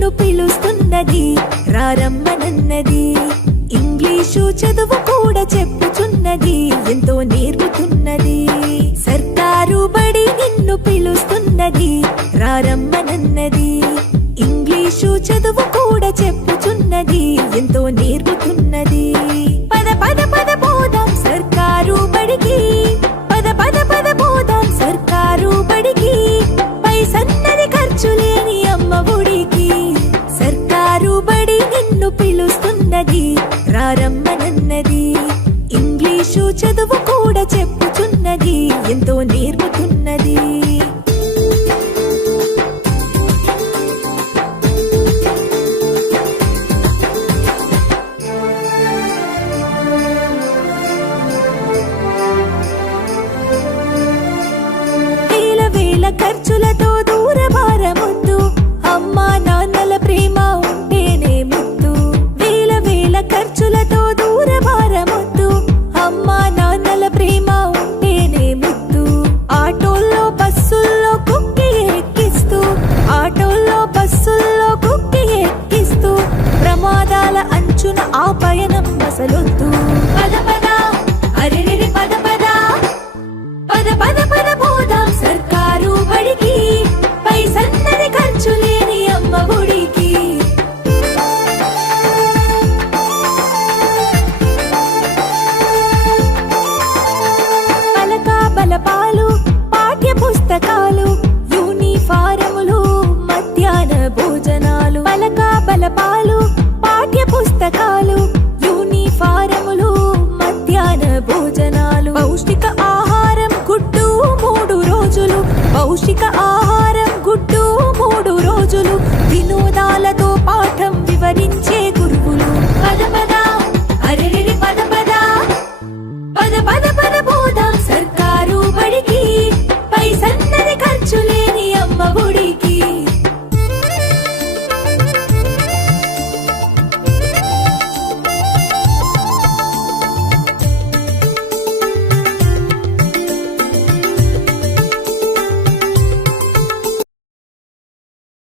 నిన్ను పిలుస్తున్నది, రారమ్మనన్నది. ఇంగ్లీషు చదువు కూడా చెప్పుచున్నది, ఎంతో నేర్పుతున్నది. సర్కారు బడి నిన్ను పిలుస్తున్నది, రారమ్మనన్నది. ఇంగ్లీషు చదువు కూడా చెప్పుచున్నది, ఎంతో నేర్పుతున్నది. పద పద పద పోదాం సర్కారు బడికి, పద పద పద పోదాం సర్కారు బడికి. పైసన్నది ఖర్చులే